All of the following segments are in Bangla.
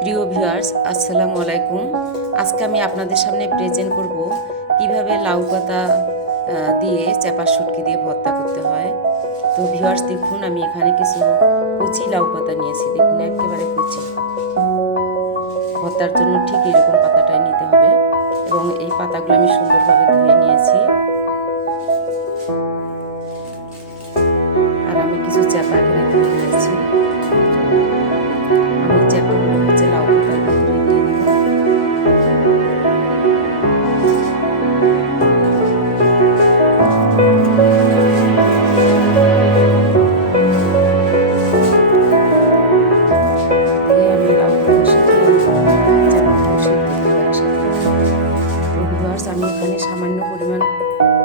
প্রিয় ভিউয়ার্স, আসসালামু আলাইকুম। আজকে আমি আপনাদের সামনে প্রেজেন্ট করব কীভাবে লাউ পাতা দিয়ে চাপা শুটকি দিয়ে ভর্তা করতে হয়। তো ভিউয়ার্স, দেখুন, আমি এখানে কিছু কচি লাউ পাতা নিয়েছি। দেখুন, একেবারে কচি। ভর্তার জন্য ঠিক এরকম পাতাটাই নিতে হবে এবং এই পাতাগুলো আমি সুন্দরভাবে ধুয়ে নিয়েছি। আর আমি কিছু চাপা এখানে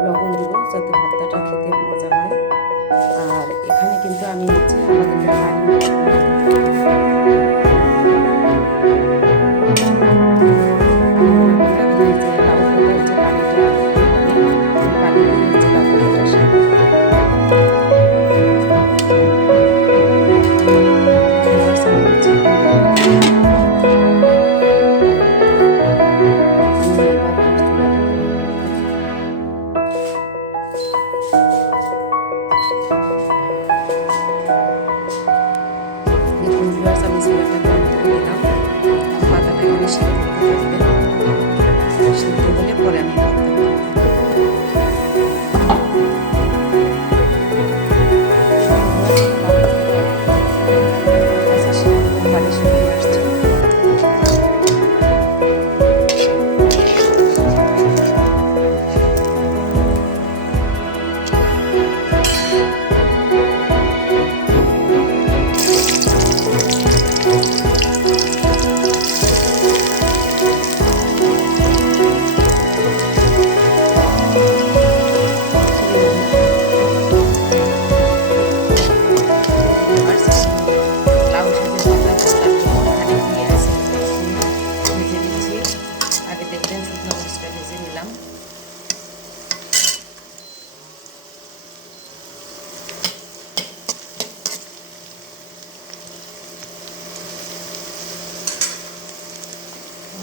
লবণ দিব যাতে ভর্তাটা খেতে মজা হয়। আর এখানে কিন্তু আমি হচ্ছে আলাদা ভিউয়ার্স আমি চুলাটা বন্ধ করে দিলাম পাতাটা এখানে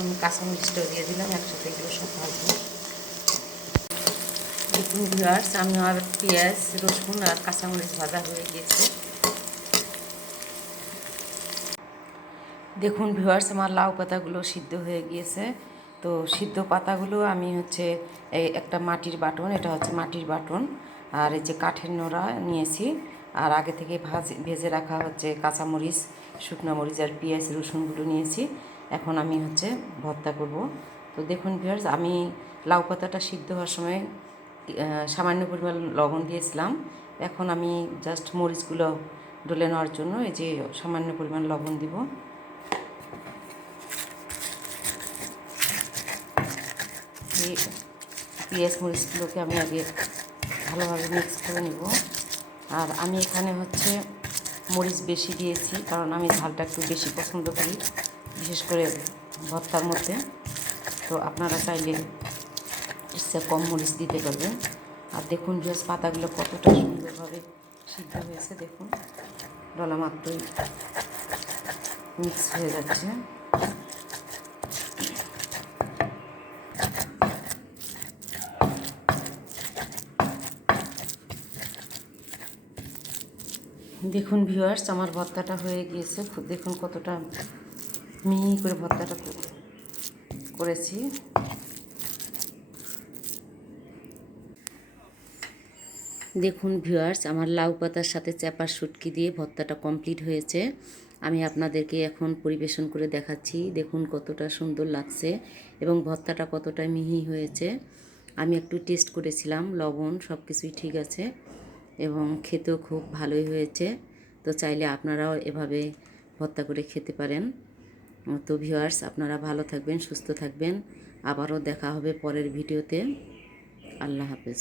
আমি কাঁচামরিচটাও দিয়ে দিলাম, একসাথে এগুলো সব ভাজবো। দেখুন ভিউয়ার্স, আমি আর পেঁয়াজ, রসুন আর কাঁচামরিচ ভাজা হয়ে গিয়েছে। দেখুন ভিউয়ার্স, আমার লাউ পাতাগুলো সিদ্ধ হয়ে গিয়েছে। তো সিদ্ধ পাতাগুলো আমি হচ্ছে একটা মাটির বাটন, এটা হচ্ছে মাটির বাটন, আর এই যে কাঠের নোড়া নিয়েছি। আর আগে থেকে ভাজ, ভেজে রাখা হচ্ছে কাঁচামরিচ, শুকনো মরিচ আর পেঁয়াজ, রসুনগুলো নিয়েছি। এখন আমি হচ্ছে ভর্তা করব। তো দেখুন ভিউয়ার্স আমি লাউ পাতাটা সিদ্ধ হওয়ার সময় সামান্য পরিমাণ লবণ দিয়েছিলাম। এখন আমি জাস্ট মরিচগুলো ডলে নেওয়ার জন্য এই যে সামান্য পরিমাণ লবণ দিব। পেঁয়াজ মরিচগুলোকে আমি আগে ভালোভাবে মিক্স করে নেব। আর আমি এখানে হচ্ছে মরিচ বেশি দিয়েছি, কারণ আমি ঝালটা একটু বেশি পছন্দ করি। বিশেষ করে ভর্তার মধ্যে। তো আপনারা চাইলে ইচ্ছা কম মরিচ দিতে পারবেন। আর দেখুন জাস্ট পাতাগুলো কতটা সুন্দরভাবে সিদ্ধ হয়েছে, দেখুন। ডলা মাত্রই মিক্স হয়ে যাচ্ছে। দেখুন ভিউয়ার্স আমার ভর্তাটা হয়ে গিয়েছে। দেখুন কতটা মিহি করে ভর্তাটা কর- করেছি। দেখুন ভিউয়ার্স, আমার লাউ পাতার সাথে চ্যাপার শুটকি দিয়ে ভর্তাটা কমপ্লিট হয়েছে। আমি আপনাদেরকে এখন পরিবেশন করে দেখাচ্ছি। দেখুন কতটা সুন্দর লাগছে এবং ভর্তাটা কতটা মিহি হয়েছে। আমি একটু টেস্ট করেছিলাম, লবণ সব কিছুই ঠিক আছে এবং খেতেও খুব ভালোই হয়েছে। তো চাইলে আপনারাও এভাবে ভর্তা করে খেতে পারেন। তো ভিউয়ার্স আপনারা ভালো থাকবেন সুস্থ থাকবেন। আবারও দেখা হবে পরের ভিডিওতে। আল্লাহ হাফেজ।